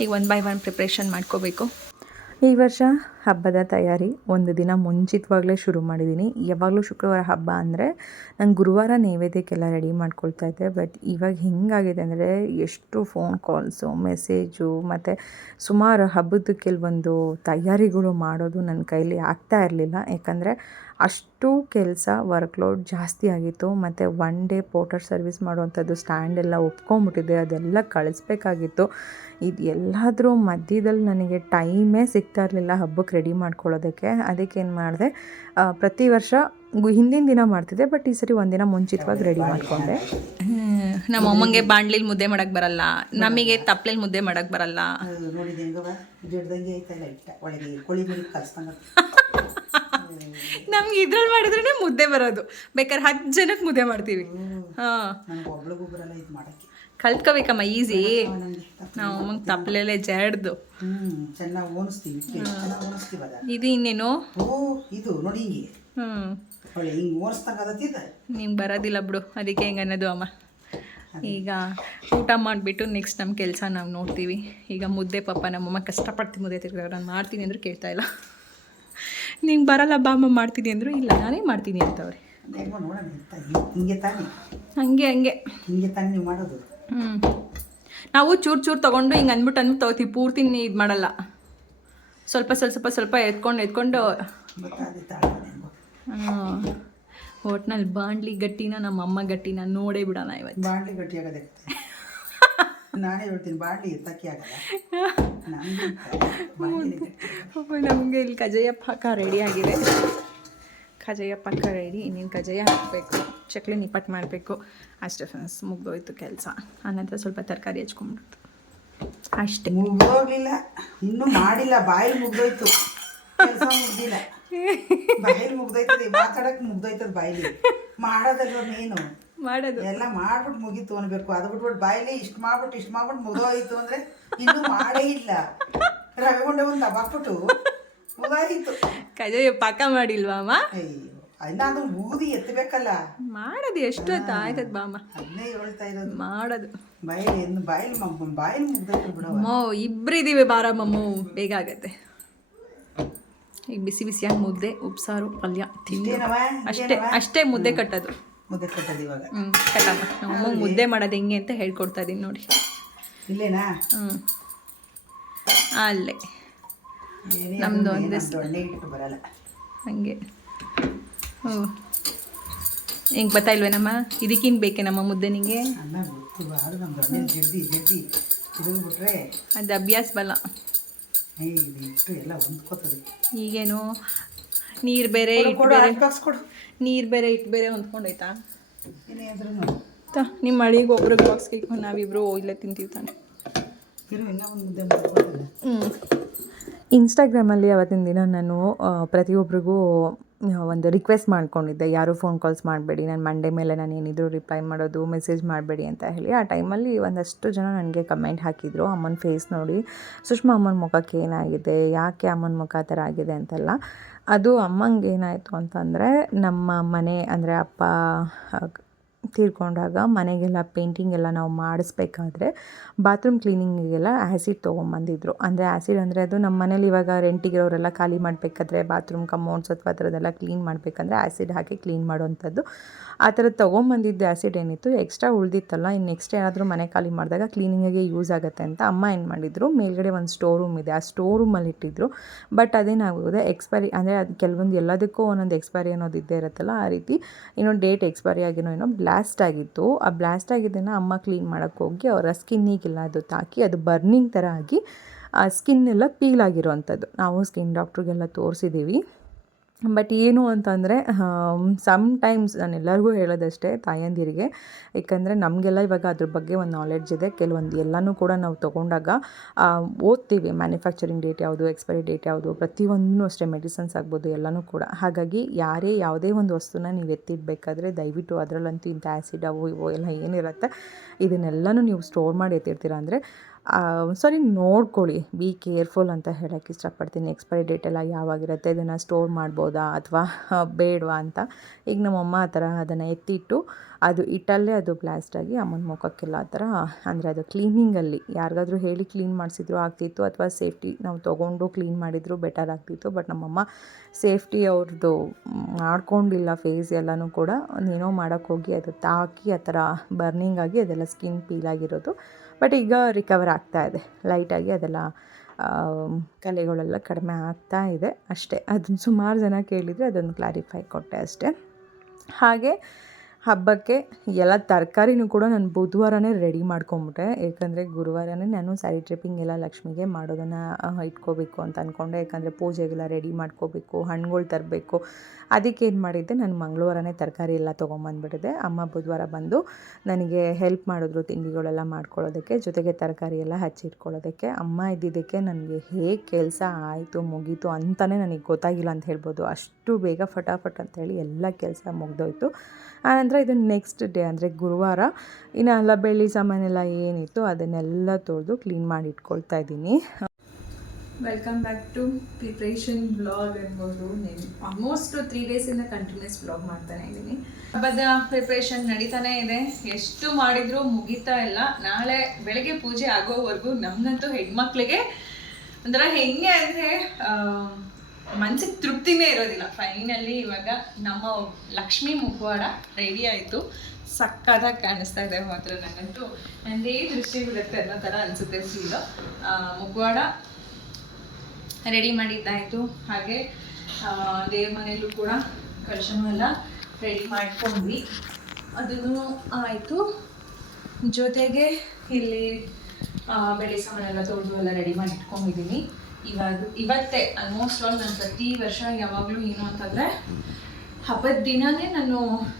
ಈಗ 1 by 1 ಪ್ರಿಪ್ರೇಷನ್ ಮಾಡ್ಕೋಬೇಕು. ಈ ವರ್ಷ ಹಬ್ಬದ ತಯಾರಿ ಒಂದು ದಿನ ಮುಂಚಿತವಾಗಲೇ ಶುರು ಮಾಡಿದ್ದೀನಿ. ಯಾವಾಗಲೂ ಶುಕ್ರವಾರ ಹಬ್ಬ ಅಂದರೆ ನಾನು ಗುರುವಾರ ನೈವೇದ್ಯಕ್ಕೆಲ್ಲ ರೆಡಿ ಮಾಡ್ಕೊಳ್ತಾ ಇದ್ದೆ. ಬಟ್ ಇವಾಗ ಹೆಂಗಾಗಿದೆ ಅಂದರೆ ಎಷ್ಟು ಫೋನ್ ಕಾಲ್ಸು, ಮೆಸೇಜು ಮತ್ತು ಸುಮಾರು ಹಬ್ಬದ ಕೆಲವೊಂದು ತಯಾರಿಗಳು ಮಾಡೋದು ನನ್ನ ಕೈಲಿ ಆಗ್ತಾ ಇರಲಿಲ್ಲ. ಯಾಕಂದರೆ ಅಷ್ಟು ಕೆಲಸ, ವರ್ಕ್ಲೋಡ್ ಜಾಸ್ತಿ ಆಗಿತ್ತು. ಮತ್ತು 1 ಡೇ ಪೋರ್ಟರ್ ಸರ್ವಿಸ್ ಮಾಡುವಂಥದ್ದು ಸ್ಟ್ಯಾಂಡೆಲ್ಲ ಒಪ್ಕೊಂಬಿಟ್ಟಿದ್ದೆ, ಅದೆಲ್ಲ ಕಳಿಸ್ಬೇಕಾಗಿತ್ತು. ಇದು ಎಲ್ಲಾದರೂ ಮಧ್ಯದಲ್ಲಿ ನನಗೆ ಟೈಮೇ ಸಿಗ್ತಾ ಇರಲಿಲ್ಲ ಹಬ್ಬಕ್ಕೆ ರೆಡಿ ಮಾಡ್ಕೊಳ್ಳೋದಕ್ಕೆ. ಅದಕ್ಕೇನು ಮಾಡಿದೆ, ಪ್ರತಿ ವರ್ಷ ಹಿಂದಿನ ದಿನ ಮಾಡ್ತಿದ್ದೆ, ಬಟ್ ಈ ಸರಿ ಒಂದಿನ ಮುಂಚಿತವಾಗಿ ರೆಡಿ ಮಾಡಿಕೊಂಡೆ. ನಮ್ಮ ಅಮ್ಮಂಗೆ ಬಾಣ್ಲಿಲಿ ಮುದ್ದೆ ಮಾಡೋಕ್ಕೆ ಬರಲ್ಲ, ನಮಗೆ ತಪ್ಪಲೆಲಿ ಮುದ್ದೆ ಮಾಡೋಕ್ಕೆ ಬರಲ್ಲ. ನಮ್ಗೆ ಇದ್ರಲ್ಲಿ ಮಾಡಿದ್ರೇ ಮುದ್ದೆ ಬರೋದು. ಬೇಕಾದ್ರೆ 10 ಜನಕ್ಕೆ ಮುದ್ದೆ ಮಾಡ್ತೀವಿ. ಕಲ್ತ್ಕೋಬೇಕಮ್ಮ, ಈಸಿ. ನಾವು ಅಮ್ಮಂಗೆ ತಪ್ಪಲೆಲ್ಲೇ ಜಡ್ದು ಚೆನ್ನಾಗಿ ಓಣಿಸ್ತೀವಿ. ಇದು ಇನ್ನೇನು ಇದು ನೋಡಿ ನಿಮ್ಗೆ ಬರೋದಿಲ್ಲ ಬಿಡು, ಅದಕ್ಕೆ ಹೆಂಗೆ ಅನ್ನೋದು ಅಮ್ಮ. ಈಗ ಊಟ ಮಾಡಿಬಿಟ್ಟು ನೆಕ್ಸ್ಟ್ ನಮ್ಮ ಕೆಲಸ ನಾವು ನೋಡ್ತೀವಿ. ಈಗ ಮುದ್ದೆ ಪಾಪ ನಮ್ಮಮ್ಮ ಕಷ್ಟಪಡ್ತೀನಿ ಮುದ್ದೆ ತಿರ್ಗಿ ನಾನು ಮಾಡ್ತೀನಿ ಅಂದರೂ ಕೇಳ್ತಾ ಇಲ್ಲ. ನಿಂಗೆ ಬರಲ್ಲ ಬಾಮ್ಮ ಮಾಡ್ತೀನಿ ಅಂದರು, ಇಲ್ಲ ನಾನೇ ಮಾಡ್ತೀನಿ ಅಂತವ್ರೆ. ಹಂಗೆ ತಾನೇ ನೀವು ಮಾಡೋದು. ನಾವು ಚೂರು ತೊಗೊಂಡು ಹಿಂಗೆ ಅಂದ್ಬಿಟ್ಟು ತೊಗೋತೀವಿ, ಪೂರ್ತಿ ಇದು ಮಾಡಲ್ಲ. ಸ್ವಲ್ಪ ಎತ್ಕೊಂಡು ಒಟ್ನಲ್ಲಿ ಬಾಂಡ್ಲಿ ಗಟ್ಟಿನ ನಮ್ಮ ಅಮ್ಮ ಗಟ್ಟಿನ ನೋಡೇ ಬಿಡೋಣ ಇವತ್ತು. ಬಾಂಡ್ಲಿ ಗಟ್ಟಿ ಆಗೋದೇ ನಾನೇ ಹೇಳ್ತೀನಿ, ಬಾಂಡ್ಲಿ ಎತ್ತಕ್ಕೆ ಆಗಲ್ಲ. ನಮಗೆ ಇಲ್ಲಿ ಕಜ್ಜಾಯ ಪಾಕ ರೆಡಿ ಆಗಿದೆ. ಕಜ್ಜಾಯ ಪಾಕ ರೆಡಿ, ಇನ್ನೇನು ಕಜ್ಜಾಯ ಹಾಕಬೇಕು, ಚಕ್ಲಿ ನಿಪ್ಪಟ್ಟು ಮಾಡಬೇಕು. ಅಷ್ಟೇ ಫ್ರೆಂಡ್ಸ್, ಮುಗ್ದೋಯ್ತು ಕೆಲಸ. ಆನಂತರ ಸ್ವಲ್ಪ ತರಕಾರಿ ಹಚ್ಕೊಂಡ್ಬಿಡ್ತು ಅಷ್ಟೇ. ಮುಗ್ದೋಗ್ಲಿಲ್ಲ, ಇನ್ನೂ ಮಾಡಿಲ್ಲ. ಬಾಯಲ್ಲಿ ಮುಗ್ದೋಯ್ತು, ಕೆಲಸ ಮುಗ್ದಿಲ್ಲ. ಬಾಯಲ್ಲಿ ಮುಗ್ದೋಯ್ತದೆ, ಮಾತಾಡಕ್ಕೆ ಮುಗ್ದೋಯ್ತದ. ಬಾಯಲ್ಲಿ ಮಾಡೋದಲ್ವ ಮೇನು, ಮಾಡೋದು ಎಲ್ಲ ಮಾಡ್ಬಿಟ್ಟು ಮುಗೀತು ಅನ್ಬೇಕು. ಅದು ಬಿಟ್ಬಿಟ್ಟು ಬಾಯಲ್ಲಿ ಇಷ್ಟು ಮಾಡ್ಬಿಟ್ಟು ಮುಗ್ದೋಯ್ತು ಅಂದರೆ ಇನ್ನೂ ಮಾಡೇ ಇಲ್ಲ. ರವೆ ಉಂಡೆ ಒಂದು ದಬಾಕ್ಬಿಟ್ಟು ಮುಗಾಯಿತು. ಕಜ್ಜಾಯ ಪಾಕ ಮಾಡಿಲ್ವಾ ಅಮ್ಮ? ಅಯ್ಯೋ, ಅದು ಊದಿ ಎತ್ತಬೇಕಲ್ಲ. ಮಾಡೋದು ಎಷ್ಟೊತ್ತು ಆಯ್ತದ ಬಾಮ್ಮ, ಅದನ್ನೇ ಹೇಳ್ತಾ ಇರೋದು. ಮಾಡೋದು ಬಾಯಲ್ಲಿ ಮುಗ್ದೋಯ್ತು ಬಿಡೋ. ಇಬ್ಬರಿದ್ದೀವಿ ಬಾರಮ್ಮಮ್ಮ, ಬೇಗ ಆಗತ್ತೆ. ಈಗ ಬಿಸಿಯಾಗಿ ಮುದ್ದೆ, ಉಪ್ಸಾರು, ಪಲ್ಯ ತಿಂದು ಅಷ್ಟೇ ಮುದ್ದೆ ಕಟ್ಟೋದು. ಇವಾಗ ಕಟ್ಟಮ್ಮ. ನಮ್ಮಮ್ಮ ಮುದ್ದೆ ಮಾಡೋದು ಹೆಂಗೆ ಅಂತ ಹೇಳ್ಕೊಡ್ತಾ ಇದ್ದೀನಿ ನೋಡಿ. ಇಲ್ಲೇನಾ? ಅಲ್ಲೇ ನಮ್ಮದು ಒಂದೇ ಬರಲ್ಲ ಹಂಗೆ. ಹೆಂಗೆ ಬರ್ತಾ ಇಲ್ವೇನಮ್ಮ? ಇದಕ್ಕಿಂತ ಬೇಕೆ ನಮ್ಮ ಮುದ್ದೆ ನಿಂಗೆ? ಅದು ಅಭ್ಯಾಸ ಬಲ್ಲ. ಈಗೇನು ನೀರು ಬೇರೆ ಇಟ್ಟು ಬೇರೆ ಹೊಂದ್ಕೊಂಡೈತಾ? ನಿಮ್ಮ ಮಳಿಗೆ ಒಬ್ರಿಗೆ ಬಾಕ್ಸ್ಗೆ ನಾವಿಬ್ರು ಇಲ್ಲೇ ತಿಂತೀವಿ ತಾನೆ. ಇನ್ಸ್ಟಾಗ್ರಾಮಲ್ಲಿ ಅವತ್ತಿನ ದಿನ ನಾನು ಪ್ರತಿಯೊಬ್ಬರಿಗೂ ಒಂದು ರಿಕ್ವೆಸ್ಟ್ ಮಾಡ್ಕೊಂಡಿದ್ದೆ, ಯಾರೂ ಫೋನ್ ಕಾಲ್ಸ್ ಮಾಡಬೇಡಿ, ನಾನು ಮಂಡೇ ಮೇಲೆ ನಾನು ಏನಿದ್ರು ರಿಪ್ಲೈ ಮಾಡೋದು, ಮೆಸೇಜ್ ಮಾಡಬೇಡಿ ಅಂತ ಹೇಳಿ. ಆ ಟೈಮಲ್ಲಿ ಒಂದಷ್ಟು ಜನ ನನಗೆ ಕಮೆಂಟ್ ಹಾಕಿದರು, ಅಮ್ಮನ ಫೇಸ್ ನೋಡಿ, ಸುಷ್ಮಾ ಅಮ್ಮನ ಮುಖಕ್ಕೆ ಏನಾಗಿದೆ, ಯಾಕೆ ಅಮ್ಮನ ಮುಖ ಆ ಥರ ಆಗಿದೆ ಅಂತೆಲ್ಲ. ಅದು ಅಮ್ಮಂಗೆ ಏನಾಯಿತು ಅಂತಂದರೆ, ನಮ್ಮ ಮನೆ ಅಂದರೆ ಅಪ್ಪ ತೀರ್ಕೊಂಡಾಗ ಮನೆಗೆಲ್ಲ ಪೇಂಟಿಂಗ್ ಎಲ್ಲ ನಾವು ಮಾಡಿಸ್ಬೇಕಾದ್ರೆ ಬಾತ್ರೂಮ್ ಕ್ಲೀನಿಂಗಿಗೆಲ್ಲ ಆ್ಯಸಿಡ್ ತೊಗೊಂಬಂದಿದ್ರು. ಅಂದರೆ ಆ್ಯಸಿಡ್ ಅಂದರೆ ಅದು ನಮ್ಮ ಮನೇಲಿ ಇವಾಗ ರೆಂಟಿಗಿರೋರೆಲ್ಲ ಖಾಲಿ ಮಾಡಬೇಕಾದ್ರೆ ಬಾತ್ರೂಮ್ ಕಮೋಡ್ಸ್ ಅಥವಾ ಆ ಥರದ್ದೆಲ್ಲ ಕ್ಲೀನ್ ಮಾಡಬೇಕಂದ್ರೆ ಆ್ಯಸಿಡ್ ಹಾಕಿ ಕ್ಲೀನ್ ಮಾಡೋವಂಥದ್ದು. ಆ ಥರದ್ದು ತೊಗೊಂಬಂದಿದ್ದು ಆ್ಯಸಿಡ್ ಏನಿತ್ತು ಎಕ್ಸ್ಟ್ರಾ ಉಳಿದಿತ್ತಲ್ಲ, ಇನ್ನು ನೆಕ್ಸ್ಟ್ ಏನಾದರೂ ಮನೆ ಖಾಲಿ ಮಾಡಿದಾಗ ಕ್ಲೀನಿಂಗಿಗೆ ಯೂಸ್ ಆಗುತ್ತೆ ಅಂತ ಅಮ್ಮ ಏನು ಮಾಡಿದರು, ಮೇಲ್ಗಡೆ ಒಂದು ಸ್ಟೋರ್ ರೂಮ್ ಇದೆ, ಆ ಸ್ಟೋರ್ ರೂಮಲ್ಲಿ ಇಟ್ಟಿದ್ರು. ಬಟ್ ಅದೇನಾಗೋದು ಎಕ್ಸ್ಪೈರಿ, ಅಂದರೆ ಅದು ಕೆಲವೊಂದು ಎಲ್ಲದಕ್ಕೂ ಒಂದೊಂದು ಎಕ್ಸ್ಪೈರಿ ಅನ್ನೋದು ಇದ್ದೇ ಇರುತ್ತಲ್ಲ, ಆ ರೀತಿ ಇನ್ನೊಂದು ಡೇಟ್ ಎಕ್ಸ್ಪೈರಿ ಆಗಿನೋ ಏನೋ ಬ್ಲ್ಯಾಕ್ ಬ್ಲಾಸ್ಟ್ ಆಗಿತ್ತು. ಆ ಬ್ಲಾಸ್ಟ್ ಆಗಿದ್ದನ್ನು ಅಮ್ಮ ಕ್ಲೀನ್ ಮಾಡೋಕ್ಕೆ ಹೋಗಿ ಅವರ ಸ್ಕಿನ್ನಿಗೆಲ್ಲ ಅದು ತಾಕಿ ಅದು ಬರ್ನಿಂಗ್ ಥರ ಆಗಿ ಆ ಸ್ಕಿನ್ನೆಲ್ಲ ಪೀಲ್ ಆಗಿರೋವಂಥದ್ದು. ನಾವು ಸ್ಕಿನ್ ಡಾಕ್ಟ್ರಿಗೆಲ್ಲ ತೋರಿಸಿದ್ದೀವಿ. ಬಟ್ ಏನು ಅಂತಂದರೆ ಸಮ್ಟೈಮ್ಸ್ ನಾನು ಎಲ್ಲರಿಗೂ ಹೇಳೋದಷ್ಟೇ ತಾಯಂದಿರಿಗೆ, ಏಕೆಂದರೆ ನಮಗೆಲ್ಲ ಇವಾಗ ಅದ್ರ ಬಗ್ಗೆ ಒಂದು ನಾಲೆಡ್ಜ್ ಇದೆ. ಕೆಲವೊಂದು ಎಲ್ಲನೂ ಕೂಡ ನಾವು ತೊಗೊಂಡಾಗ ಓದ್ತೀವಿ, ಮ್ಯಾನುಫ್ಯಾಕ್ಚರಿಂಗ್ ಡೇಟ್ ಯಾವುದು, ಎಕ್ಸ್ಪೈರಿ ಡೇಟ್ ಯಾವುದು, ಪ್ರತಿಯೊಂದೂ ಅಷ್ಟೇ, ಮೆಡಿಸನ್ಸ್ ಆಗ್ಬೋದು ಎಲ್ಲನೂ ಕೂಡ. ಹಾಗಾಗಿ ಯಾರೇ ಯಾವುದೇ ಒಂದು ವಸ್ತುನ ನೀವು ಎತ್ತಿಡಬೇಕಾದ್ರೆ ದಯವಿಟ್ಟು ಅದರಲ್ಲಂತೂ ಇಂಥ ಆ್ಯಸಿಡ್ ಅವು ಇವು ಎಲ್ಲ ಏನಿರುತ್ತೆ ಇದನ್ನೆಲ್ಲನೂ ನೀವು ಸ್ಟೋರ್ ಮಾಡಿ ಎತ್ತಿರ್ತೀರ ಅಂದರೆ ಸರಿ ನೋಡ್ಕೊಳ್ಳಿ, ಬಿ ಕೇರ್ಫುಲ್ ಅಂತ ಹೇಳೋಕ್ಕೆ ಇಷ್ಟಪಡ್ತೀನಿ. ಎಕ್ಸ್ಪೈರಿ ಡೇಟ್ ಎಲ್ಲ ಯಾವಾಗಿರುತ್ತೆ, ಇದನ್ನು ಸ್ಟೋರ್ ಮಾಡ್ಬೋದಾ ಅಥವಾ ಬೇಡವಾ ಅಂತ. ಈಗ ನಮ್ಮಮ್ಮ ಆ ಥರ ಅದನ್ನು ಎತ್ತಿಟ್ಟು ಅದು ಇಟ್ಟಲ್ಲೇ ಅದು ಬ್ಲಾಸ್ಟ್ ಆಗಿ ಅಮ್ಮನ ಮುಖಕ್ಕೆಲ್ಲ ಆ ಥರ, ಅಂದರೆ ಅದು ಕ್ಲೀನಿಂಗಲ್ಲಿ ಯಾರಿಗಾದ್ರೂ ಹೇಳಿ ಕ್ಲೀನ್ ಮಾಡಿಸಿದ್ರು ಆಗ್ತಿತ್ತು, ಅಥವಾ ಸೇಫ್ಟಿ ನಾವು ತೊಗೊಂಡು ಕ್ಲೀನ್ ಮಾಡಿದ್ರು ಬೆಟರ್ ಆಗ್ತಿತ್ತು. ಬಟ್ ನಮ್ಮಮ್ಮ ಸೇಫ್ಟಿ ಅವ್ರದ್ದು ಮಾಡ್ಕೊಂಡಿಲ್ಲ, ಫೇಸ್ ಎಲ್ಲನೂ ಕೂಡ ಏನೋ ಮಾಡೋಕ್ಕೋಗಿ ಅದು ತಾಕಿ ಆ ಥರ ಬರ್ನಿಂಗ್ ಆಗಿ ಅದೆಲ್ಲ ಸ್ಕಿನ್ ಪೀಲ್ ಆಗಿರೋದು. ಬಟ್ ಈಗ ರಿಕವರ್ ಆಗ್ತಾ ಇದೆ ಲೈಟಾಗಿ, ಅದೆಲ್ಲ ಕಲೆಗಳೆಲ್ಲ ಕಡಿಮೆ ಆಗ್ತಾ ಇದೆ ಅಷ್ಟೇ. ಅದನ್ನು ಸುಮಾರು ಜನ ಕೇಳಿದರೆ ಅದನ್ನು ಕ್ಲಾರಿಫೈ ಕೊಟ್ಟೆ ಅಷ್ಟೇ. ಹಾಗೆ ಹಬ್ಬಕ್ಕೆ ಎಲ್ಲ ತರಕಾರಿನೂ ಕೂಡ ನಾನು ಬುಧವಾರನೇ ರೆಡಿ ಮಾಡ್ಕೊಂಬಿಟ್ಟೆ, ಏಕೆಂದರೆ ಗುರುವಾರನೇ ನಾನು ಸ್ಯಾರಿ ಟ್ರಿಪ್ಪಿಂಗ್ ಎಲ್ಲ ಲಕ್ಷ್ಮಿಗೆ ಮಾಡೋದನ್ನು ಇಟ್ಕೋಬೇಕು ಅಂತ ಅಂದ್ಕೊಂಡೆ. ಯಾಕಂದರೆ ಪೂಜೆಗೆಲ್ಲ ರೆಡಿ ಮಾಡ್ಕೋಬೇಕು, ಹಣ್ಣುಗಳು ತರಬೇಕು. ಅದಕ್ಕೆ ಏನು ಮಾಡಿದ್ದೆ, ನಾನು ಮಂಗಳವಾರನೇ ತರಕಾರಿ ಎಲ್ಲ ತೊಗೊಂಬಂದ್ಬಿಟ್ಟಿದ್ದೆ. ಅಮ್ಮ ಬುಧವಾರ ಬಂದು ನನಗೆ ಹೆಲ್ಪ್ ಮಾಡಿದ್ರು ತಿಂಡಿಗಳೆಲ್ಲ ಮಾಡ್ಕೊಳ್ಳೋದಕ್ಕೆ, ಜೊತೆಗೆ ತರಕಾರಿ ಎಲ್ಲ ಹಚ್ಚಿಟ್ಕೊಳ್ಳೋದಕ್ಕೆ. ಅಮ್ಮ ಇದ್ದಿದ್ದಕ್ಕೆ ನನಗೆ ಹೇಗೆ ಕೆಲಸ ಆಯಿತು ಮುಗೀತು ಅಂತಲೇ ನನಗೆ ಗೊತ್ತಾಗಿಲ್ಲ ಅಂತ ಹೇಳ್ಬೋದು. ಅಷ್ಟು ಬೇಗ ಫಟಾಫಟ್ ಅಂತೇಳಿ ಎಲ್ಲ ಕೆಲಸ ಮುಗ್ದೋಯ್ತು. ಆನಂತರ ಇದು ನೆಕ್ಸ್ಟ್ ಡೇ ಅಂದರೆ ಗುರುವಾರ ಇನ್ನು ಎಲ್ಲ ಬೆಳ್ಳಿ ಸಾಮಾನೆಲ್ಲ ಏನಿತ್ತು ಅದನ್ನೆಲ್ಲ ತೊಳೆದು ಕ್ಲೀನ್ ಮಾಡಿ ಇಟ್ಕೊಳ್ತಾ ಇದ್ದೀನಿ. Welcome back to preparation blog ಅನ್ಬೋದು. ಆಲ್ಮೋಸ್ಟ್ 3 ಡೇಸಿಂದ ಕಂಟಿನ್ಯೂಸ್ ಬ್ಲಾಗ್ ಮಾಡ್ತಾನೆ ಇದ್ದೀನಿ. ಹಬ್ಬದ ಪ್ರಿಪ್ರೇಷನ್ ನಡೀತಾನೆ ಇದೆ, ಎಷ್ಟು ಮಾಡಿದರೂ ಮುಗಿತಾ ಇಲ್ಲ. ನಾಳೆ ಬೆಳಗ್ಗೆ ಪೂಜೆ ಆಗೋವರೆಗೂ ನಮ್ಮಂತೂ ಹೆಣ್ಮಕ್ಳಿಗೆ ಒಂಥರ ಹೆಂಗೆ ಅಂದರೆ ಮನಸ್ಸಿಗೆ ತೃಪ್ತಿನೇ ಇರೋದಿಲ್ಲ. ಫೈನಲಿ ಇವಾಗ ನಮ್ಮ ಲಕ್ಷ್ಮೀ ಮುಖವಾಡ ರೆಡಿ ಆಯಿತು. ಸಕ್ಕತ್ತಾಗಿ ಕಾಣಿಸ್ತಾ ಇದೆ ಮಾತ್ರ, ನನಗಂತೂ ಒಂದೇ ದೃಷ್ಟಿ ಬಿಡುತ್ತೆ ಅನ್ನೋ ಥರ ಅನಿಸುತ್ತೆ ಫೀಲು. ಮುಖವಾಡ ರೆಡಿ ಮಾಡಿದ್ದಾಯಿತು. ಹಾಗೆ ದೇವ್ರ ಮನೆಯಲ್ಲೂ ಕೂಡ ಕಳಶನೂ ಎಲ್ಲ ರೆಡಿ ಮಾಡ್ಕೊಂಡ್ವಿ, ಅದನ್ನು ಆಯಿತು. ಜೊತೆಗೆ ಇಲ್ಲಿ ಬೆಳೆ ಸಾಮಾನೆಲ್ಲ ತೊಳೆದು ಎಲ್ಲ ರೆಡಿ ಮಾಡಿ ಇಟ್ಕೊಂಡಿದ್ದೀನಿ. ಇವತ್ತೇ ಆಲ್ಮೋಸ್ಟ್ ಆಲ್ ನಾನು ಪ್ರತಿ ವರ್ಷ ಯಾವಾಗಲೂ ಏನು ಅಂತಂದರೆ ಹಬ್ಬದ ದಿನವೇ ನಾನು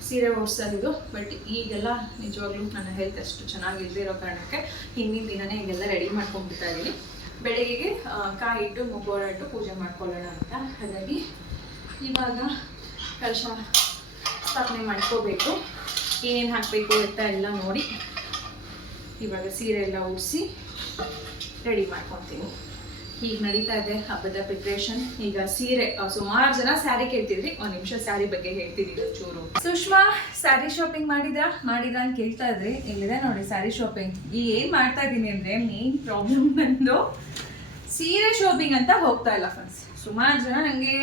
ಸೀರೆ ಓಡಿಸೋದು. ಬಟ್ ಈಗೆಲ್ಲ ನಿಜವಾಗ್ಲೂ ನನ್ನ ಹೆಲ್ತ್ ಅಷ್ಟು ಚೆನ್ನಾಗಿಲ್ಲದೆ ಇರೋ ಕಾರಣಕ್ಕೆ ಹಿಂದಿನ ದಿನವೇ ಈಗೆಲ್ಲ ರೆಡಿ ಮಾಡ್ಕೊಂಡ್ಬಿಡ್ತಾ ಇದ್ದೀನಿ. ಬೆಳಗ್ಗೆಗೆ ಕಾಯಿ ಇಟ್ಟು ಮುಖವಾಡ ಇಟ್ಟು ಪೂಜೆ ಮಾಡ್ಕೊಳ್ಳೋಣ ಅಂತ. ಹಾಗಾಗಿ ಇವಾಗ ಕಲಶ ಸ್ಥಾಪನೆ ಮಾಡ್ಕೋಬೇಕು, ಏನೇನು ಹಾಕಬೇಕು ಅಂತ ಎಲ್ಲ ನೋಡಿ ಇವಾಗ ಸೀರೆ ಎಲ್ಲ ಉಡಿಸಿ ರೆಡಿ ಮಾಡ್ಕೊತೀನಿ. ಹೀಗೆ ನಡೀತಾ ಇದೆ ಹಬ್ಬದ ಪ್ರಿಪ್ರೇಷನ್. ಈಗ ಸೀರೆ, ಸುಮಾರು ಜನ ಸ್ಯಾರಿ ಕೇಳ್ತಿದ್ರಿ, ಒಂದು ನಿಮಿಷ ಸ್ಯಾರಿ ಬಗ್ಗೆ ಹೇಳ್ತಿದ್ದೀನಿ ಒಂಚೂರು. ಸುಷ್ಮಾ ಸ್ಯಾರಿ ಶಾಪಿಂಗ್ ಮಾಡಿದ್ರಾ ಅಂತ ಕೇಳ್ತಾ ಇದ್ರಿ. ಇಲ್ಲಿದೆ ನೋಡಿ ಸ್ಯಾರಿ ಶಾಪಿಂಗ್. ಈಗ ಏನು ಮಾಡ್ತಾ ಇದ್ದೀನಿ ಅಂದರೆ, ಮೇನ್ ಪ್ರಾಬ್ಲಮ್ ನಂದು ಸೀರೆ ಶಾಪಿಂಗ್ ಅಂತ ಹೋಗ್ತಾ ಇಲ್ಲ ಫ್ರೆಂಡ್ಸ್. ಸುಮಾರು ಜನ ನನಗೆ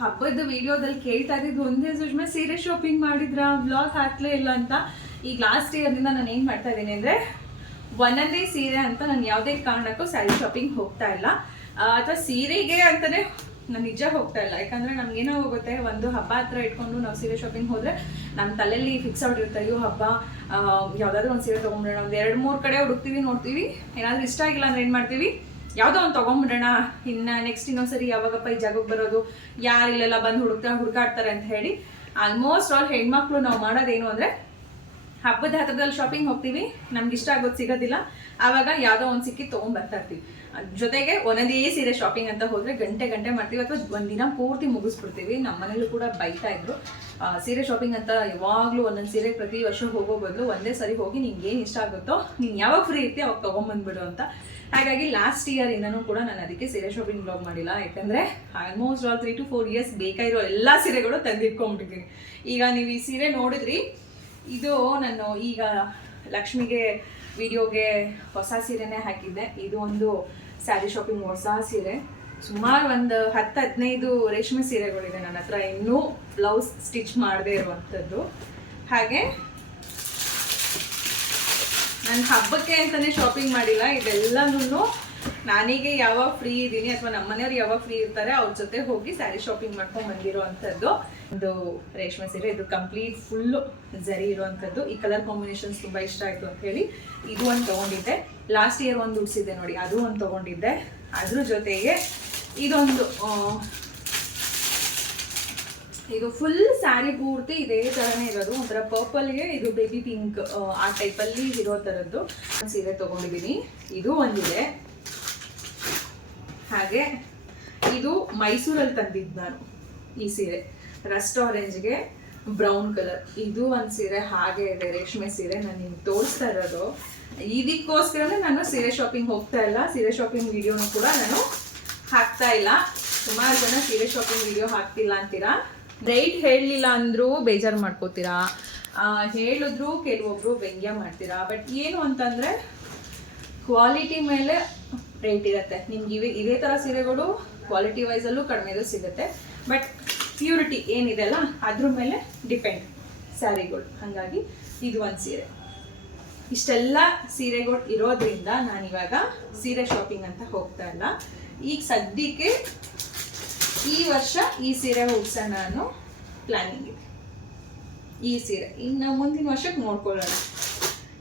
ಹಬ್ಬದ ವಿಡಿಯೋದಲ್ಲಿ ಕೇಳ್ತಾ ಇದ್ದಿದ್ದು ಒಂದೇ, ಸುಷ್ಮಾ ಸೀರೆ ಶಾಪಿಂಗ್ ಮಾಡಿದ್ರಾ, ಬ್ಲಾಗ್ ಹಾಕ್ಲೇ ಇಲ್ಲ ಅಂತ. ಈಗ ಲಾಸ್ಟ್ ಇಯರ್ನಿಂದ ನಾನು ಏನು ಮಾಡ್ತಾ ಇದ್ದೀನಿ ಅಂದರೆ, ಒಂದೊಂದೇ ಸೀರೆ ಅಂತ ನಾನು ಯಾವುದೇ ಕಾರಣಕ್ಕೂ ಸ್ಯಾರಿ ಶಾಪಿಂಗ್ ಹೋಗ್ತಾ ಇಲ್ಲ, ಅಥವಾ ಸೀರೆಗೆ ಅಂತಲೇ ನಾನು ನಿಜ ಹೋಗ್ತಾ ಇಲ್ಲ. ಯಾಕಂದರೆ ನಮಗೇನೋ ಹೋಗುತ್ತೆ, ಒಂದು ಹಬ್ಬ ಹತ್ರ ಇಟ್ಕೊಂಡು ನಾವು ಸೀರೆ ಶಾಪಿಂಗ್ ಹೋದರೆ ನಮ್ಮ ತಲೆಯಲ್ಲಿ ಫಿಕ್ಸ್ ಆಗಿರುತ್ತೆ, ಅಯ್ಯೋ ಹಬ್ಬ ಯಾವುದಾದ್ರೂ ಒಂದು ಸೀರೆ ತೊಗೊಂಬಿಡೋಣ. ಒಂದು 2-3 ಕಡೆ ಹುಡುಕ್ತೀವಿ, ನೋಡ್ತೀವಿ, ಏನಾದರೂ ಇಷ್ಟ ಆಗಿಲ್ಲ ಅಂದರೆ ಏನು ಮಾಡ್ತೀವಿ, ಯಾವುದೋ ಒಂದು ತೊಗೊಂಬಿಡೋಣ, ಇನ್ನು ನೆಕ್ಸ್ಟ್ ಇನ್ನೊಂದ್ಸರಿ ಯಾವಾಗಪ್ಪ ಈ ಜಾಗಕ್ಕೆ ಬರೋದು, ಯಾರಿಲ್ಲೆಲ್ಲ ಬಂದು ಹುಡುಕಾಡ್ತಾರೆ ಅಂತ ಹೇಳಿ. ಆಲ್ಮೋಸ್ಟ್ ಆಲ್ ಹೆಣ್ಮಕ್ಳು ನಾವು ಮಾಡೋದೇನು ಅಂದರೆ, ಹಬ್ಬದ ಹತ್ರದಲ್ಲಿ ಶಾಪಿಂಗ್ ಹೋಗ್ತೀವಿ, ನಮ್ಗೆ ಇಷ್ಟ ಆಗೋದು ಸಿಗೋದಿಲ್ಲ, ಆವಾಗ ಯಾವುದೋ ಒಂದು ಸಿಕ್ಕಿ ತೊಗೊಂಡ್ಬರ್ತಾ ಇರ್ತೀವಿ. ಜೊತೆಗೆ ಒಂದೇ ಸೀರೆ ಶಾಪಿಂಗ್ ಅಂತ ಹೋದರೆ ಗಂಟೆ ಮಾಡ್ತೀವಿ, ಅಥವಾ ಒಂದಿನ ಪೂರ್ತಿ ಮುಗಿಸ್ಬಿಡ್ತೀವಿ. ನಮ್ಮ ಮನೇಲೂ ಕೂಡ ಬೈತಾ ಇದ್ರು, ಸೀರೆ ಶಾಪಿಂಗ್ ಅಂತ ಯಾವಾಗಲೂ ಒಂದೊಂದು ಸೀರೆ ಪ್ರತಿ ವರ್ಷ ಹೋಗೋ ಬದಲು ಒಂದೇ ಸರಿ ಹೋಗಿ ನಿಂಗೆ ಏನು ಇಷ್ಟ ಆಗುತ್ತೋ, ನೀನು ಯಾವಾಗ ಫ್ರೀ ಇರ್ತೀವಿ ಅವಾಗ ತೊಗೊಂಬಂದ್ಬಿಡು ಅಂತ. ಹಾಗಾಗಿ ಲಾಸ್ಟ್ ಇಯರಿಂದನೂ ಕೂಡ ನಾನು ಅದಕ್ಕೆ ಸೀರೆ ಶಾಪಿಂಗ್ ಬ್ಲಾಗ್ ಮಾಡಿಲ್ಲ. ಯಾಕಂದರೆ ಆಲ್ಮೋಸ್ಟ್ ಆಲ್ 3 to 4 years ಬೇಕಾಗಿರೋ ಎಲ್ಲ ಸೀರೆಗಳು ತಂದಿಟ್ಕೊಂಡ್ಬಿಟ್ಟಿದ್ದೀನಿ. ಈಗ ನೀವು ಈ ಸೀರೆ ನೋಡಿದ್ರಿ, ಇದು ನಾನು ಈಗ ಲಕ್ಷ್ಮಿಗೆ ವಿಡಿಯೋಗೆ ಹೊಸ ಸೀರೆನೇ ಹಾಕಿದ್ದೆ. ಇದು ಒಂದು ಸ್ಯಾರಿ ಶಾಪಿಂಗ್ ಹೊಸ ಸೀರೆ. ಸುಮಾರು ಒಂದು 10-15 ರೇಷ್ಮೆ ಸೀರೆಗಳಿದೆ ನನ್ನ ಹತ್ರ, ಇನ್ನೂ ಬ್ಲೌಸ್ ಸ್ಟಿಚ್ ಮಾಡದೇ ಇರುವಂಥದ್ದು. ಹಾಗೆ ನಾನು ಹಬ್ಬಕ್ಕೆ ಅಂತಲೇ ಶಾಪಿಂಗ್ ಮಾಡಿಲ್ಲ, ಇದೆಲ್ಲನೂ ನಾನೀಗೆ ಯಾವಾಗ ಫ್ರೀ ಇದ್ದೀನಿ ಅಥವಾ ನಮ್ಮ ಮನೆಯವ್ರು ಯಾವಾಗ ಫ್ರೀ ಇರ್ತಾರೆ ಅವ್ರ ಜೊತೆ ಹೋಗಿ ಸ್ಯಾರಿ ಶಾಪಿಂಗ್ ಮಾಡ್ಕೊಂಡು ಬಂದಿರೋ ಅಂಥದ್ದು ಒಂದು ರೇಷ್ಮೆ ಸೀರೆ. ಇದು ಕಂಪ್ಲೀಟ್ ಫುಲ್ಲು ಜರಿ ಇರುವಂಥದ್ದು. ಈ ಕಲರ್ ಕಾಂಬಿನೇಷನ್ಸ್ ತುಂಬ ಇಷ್ಟ ಆಯಿತು ಅಂತ ಹೇಳಿ ಇದು ಒಂದು ತೊಗೊಂಡಿದ್ದೆ. ಲಾಸ್ಟ್ ಇಯರ್ ಒಂದು ಉಡ್ಸಿದ್ದೆ ನೋಡಿ, ಅದು ಒಂದು ತೊಗೊಂಡಿದ್ದೆ. ಅದ್ರ ಜೊತೆಗೆ ಇದೊಂದು ಇದು ಫುಲ್ ಸ್ಯಾರಿ ಪೂರ್ತಿ ಇದೇ ಥರನೇ ಇರೋದು, ಒಂಥರ ಪರ್ಪಲ್ಗೆ ಇದು ಬೇಬಿ ಪಿಂಕ್ ಆ ಟೈಪಲ್ಲಿ ಇರೋ ಥರದ್ದು ಸೀರೆ ತೊಗೊಂಡಿದ್ದೀನಿ. ಇದು ಒಂದಿದೆ. ಹಾಗೆ ಇದು ಮೈಸೂರಲ್ಲಿ ತಂದಿದ್ದು ನಾನು ಈ ಸೀರೆ, ರಸ್ಟ್ ಆರೆಂಜ್ಗೆ ಬ್ರೌನ್ ಕಲರ್. ಇದು ಒಂದು ಸೀರೆ ಹಾಗೆ ಇದೆ, ರೇಷ್ಮೆ ಸೀರೆ. ನಾನು ನಿಮ್ಗೆ ತೋರಿಸ್ತಾ ಇರೋದು ಇದಕ್ಕೋಸ್ಕರನೇ ನಾನು ಸೀರೆ ಶಾಪಿಂಗ್ ಹೋಗ್ತಾ ಇಲ್ಲ. ಸೀರೆ ಶಾಪಿಂಗ್ ವಿಡಿಯೋನು ಕೂಡ ನಾನು ಹಾಕ್ತಾ ಇಲ್ಲ. ಸುಮಾರು ಜನ ಸೀರೆ ಶಾಪಿಂಗ್ ವಿಡಿಯೋ ಹಾಕ್ತಿಲ್ಲ ಅಂತೀರಾ, ರೇಟ್ ಹೇಳಲಿಲ್ಲ ಅಂದರೂ ಬೇಜಾರು ಮಾಡ್ಕೋತೀರಾ, ಹೇಳಿದ್ರು ಕೆಲವೊಬ್ರು ವ್ಯಂಗ್ಯ ಮಾಡ್ತೀರಾ. ಬಟ್ ಏನು ಅಂತಂದರೆ ಕ್ವಾಲಿಟಿ ಮೇಲೆ ರೇಟ್ ಇರುತ್ತೆ. ನಿಮ್ಗೆ ಇದೇ ಥರ ಸೀರೆಗಳು ಕ್ವಾಲಿಟಿ ವೈಸಲ್ಲೂ ಕಡಿಮೆದು ಸಿಗುತ್ತೆ. ಬಟ್ ಪ್ಯೂರಿಟಿ ಏನಿದೆ ಅಲ್ಲ ಅದ್ರ ಮೇಲೆ ಡಿಪೆಂಡ್ ಸ್ಯಾರಿಗಳು. ಹಾಗಾಗಿ ಇದು ಒಂದು ಸೀರೆ. ಇಷ್ಟೆಲ್ಲ ಸೀರೆಗಳು ಇರೋದ್ರಿಂದ ನಾನಿವಾಗ ಸೀರೆ ಶಾಪಿಂಗ್ ಅಂತ ಹೋಗ್ತಾ ಇಲ್ಲ. ಈಗ ಸದ್ಯಕ್ಕೆ ಈ ವರ್ಷ ಈ ಸೀರೆ ಉಡ್ಸೋಣ ಅನ್ನೋ ಪ್ಲ್ಯಾನಿಂಗ್ ಇದೆ. ಈ ಸೀರೆ ಇನ್ನು ಮುಂದಿನ ವರ್ಷಕ್ಕೆ ನೋಡ್ಕೊಳ್ಳೋಣ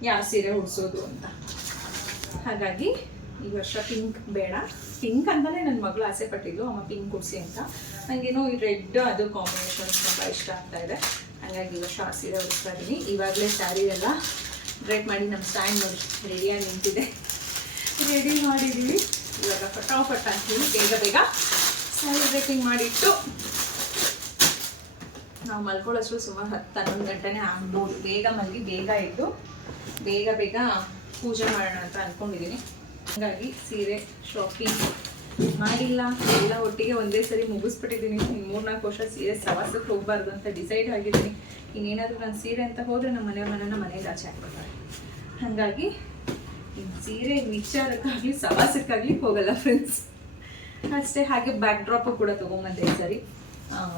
ಯಾವ ಸೀರೆ ಉಡ್ಸೋದು ಅಂತ. ಹಾಗಾಗಿ ಈ ವರ್ಷ ಪಿಂಕ್ ಬೇಡ. ಪಿಂಕ್ ಅಂತಲೇ ನನ್ನ ಮಗಳು ಆಸೆ ಪಟ್ಟಿದ್ದು, ಅಮ್ಮ ಪಿಂಕ್ ಉಡ್ಸಿ ಅಂತ. ನನಗೇನೋ ಈ ರೆಡ್ ಅದು ಕಾಂಬಿನೇಷನ್ ತುಂಬ ಇಷ್ಟ ಆಗ್ತಾ ಇದೆ. ಹಾಗಾಗಿ ಈ ವರ್ಷ ಆ ಸೀರೆ ಉಡಿಸ್ತಾ ಇದ್ದೀನಿ. ಇವಾಗಲೇ ಸ್ಯಾರಿ ಎಲ್ಲ ಡ್ರೈಪ್ ಮಾಡಿ ನಮ್ಮ ಸ್ಟ್ಯಾಂಡ್ ನೋಡಿ ರೆಡಿಯಾಗಿ ನಿಂತಿದೆ. ರೆಡಿ ಮಾಡಿದ್ದೀವಿ. ಇವಾಗ ಫಟಾಫಟ್ ಅಂತೀನಿ ಬೇಗ ಬೇಗ ಸ್ಯಾರಿ ಡ್ರೈಪಿಂಗ್ ಮಾಡಿಟ್ಟು ನಾವು ಮಲ್ಕೊಳ್ಳೋಷ್ಟು ಸುಮಾರು 10-11 ಗಂಟೆನೇ ಆಗ್ಬೋದು. ಬೇಗ ಮಲಗಿ ಬೇಗ ಎದ್ದು ಬೇಗ ಬೇಗ ಪೂಜೆ ಮಾಡೋಣ ಅಂತ ಅಂದ್ಕೊಂಡಿದ್ದೀನಿ. ಹಾಗಾಗಿ ಸೀರೆ ಶಾಪಿಂಗ್ ಮಾಡಿಲ್ಲ, ಎಲ್ಲ ಒಟ್ಟಿಗೆ ಒಂದೇ ಸರಿ ಮುಗಿಸ್ಬಿಟ್ಟಿದ್ದೀನಿ. ಇನ್ನು 3-4 ವರ್ಷ ಸೀರೆ ಸವಾಸಕ್ಕೆ ಹೋಗಬಾರ್ದು ಅಂತ ಡಿಸೈಡ್ ಆಗಿದ್ದೀನಿ. ಇನ್ನೇನಾದರೂ ನಾನು ಸೀರೆ ಅಂತ ಹೋದರೆ ನಮ್ಮ ಮನೆಯವ್ರು ನನ್ನನ್ನು ಮನೆಗೆ ಆಚೆ ಹಾಕ್ಬಿಡ್ತಾರೆ. ಹಾಗಾಗಿ ಇನ್ನು ಸೀರೆ ವಿಚಾರಕ್ಕಾಗಲಿ ಸವಾಸಕ್ಕಾಗಲಿ ಹೋಗಲ್ಲ ಫ್ರೆಂಡ್ಸ್ ಅಷ್ಟೇ. ಹಾಗೆ ಬ್ಯಾಕ್ ಡ್ರಾಪು ಕೂಡ ತೊಗೊಂಬಂದೆ ಈ ಸರಿ.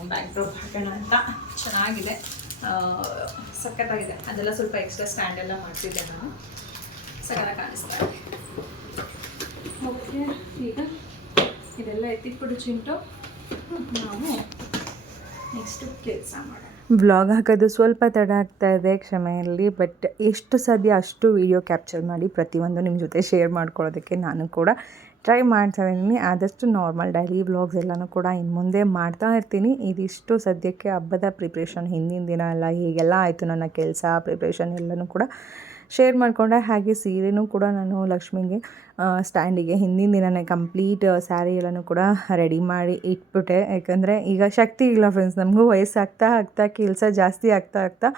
ಬ್ಯಾಕ್ ಡ್ರಾಪ್ ಹಾಕೋಣ ಅಂತ. ಚೆನ್ನಾಗಿದೆ, ಸಖತ್ತಾಗಿದೆ. ಅದೆಲ್ಲ ಸ್ವಲ್ಪ ಎಕ್ಸ್ಟ್ರಾ ಸ್ಟ್ಯಾಂಡೆಲ್ಲ ಮಾಡ್ತಿದ್ದೆ ನಾನು, ಸಖತ್ತಾಗಿ ಕಾಣಿಸ್ತಾ ಇದೆ. ಓಕೆ, ಈಗ ಇದೆಲ್ಲ ಎತ್ತಿಟ್ಬಿಟ್ಟು ಚಿಂಟು ನಾವು ನೆಕ್ಸ್ಟು ಕೆಲಸ ಮಾಡೋಣ. ವ್ಲಾಗ್ ಹಾಕೋದು ಸ್ವಲ್ಪ ತಡ ಆಗ್ತಾ ಇದೆ, ಕ್ಷಮೆಯಲ್ಲಿ. ಬಟ್ ಎಷ್ಟು ಸಾಧ್ಯ ಅಷ್ಟು ವಿಡಿಯೋ ಕ್ಯಾಪ್ಚರ್ ಮಾಡಿ ಪ್ರತಿಯೊಂದು ನಿಮ್ಮ ಜೊತೆ ಶೇರ್ ಮಾಡ್ಕೊಳ್ಳೋದಕ್ಕೆ ನಾನು ಕೂಡ ಟ್ರೈ ಮಾಡ್ತಾ ಇದ್ದೀನಿ. ಆದಷ್ಟು ನಾರ್ಮಲ್ ಡೈಲಿ ವ್ಲಾಗ್ಸ್ ಎಲ್ಲನೂ ಕೂಡ ಇನ್ನು ಮುಂದೆ ಮಾಡ್ತಾ ಇರ್ತೀನಿ. ಇದಿಷ್ಟು ಸದ್ಯಕ್ಕೆ ಹಬ್ಬದ ಪ್ರಿಪ್ರೇಷನ್ ಹಿಂದಿನ ದಿನ ಎಲ್ಲ ಹೀಗೆಲ್ಲ ಆಯಿತು ನನ್ನ ಕೆಲಸ ಪ್ರಿಪ್ರೇಷನ್ ಎಲ್ಲನೂ ಕೂಡ ಶೇರ್ ಮಾಡಿಕೊಂಡೆ. ಹಾಗೆ ಸೀರೆನೂ ಕೂಡ ನಾನು ಲಕ್ಷ್ಮಿಗೆ ಸ್ಟ್ಯಾಂಡಿಗೆ ಹಿಂದಿನ ದಿನವೇ ಕಂಪ್ಲೀಟ್ ಸ್ಯಾರಿ ಎಲ್ಲನೂ ಕೂಡ ರೆಡಿ ಮಾಡಿ ಇಟ್ಬಿಟ್ಟೆ. ಯಾಕಂದರೆ ಈಗ ಶಕ್ತಿ ಇಲ್ಲ ಫ್ರೆಂಡ್ಸ್, ನಮಗೂ ವಯಸ್ಸಾಗ್ತಾ ಆಗ್ತಾ ಕೆಲಸ ಜಾಸ್ತಿ ಆಗ್ತಾ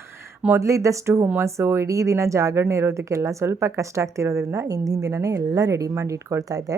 ಮೊದಲಿದ್ದಷ್ಟು ಹುಮ್ಮಸ್ಸು ಇಡೀ ದಿನ ಜಾಗರಣೆ ಇರೋದಕ್ಕೆಲ್ಲ ಸ್ವಲ್ಪ ಕಷ್ಟ ಆಗ್ತಿರೋದ್ರಿಂದ ಹಿಂದಿನ ದಿನವೇ ಎಲ್ಲ ರೆಡಿ ಮಾಡಿ ಇಟ್ಕೊಳ್ತಾ ಇದ್ದೆ.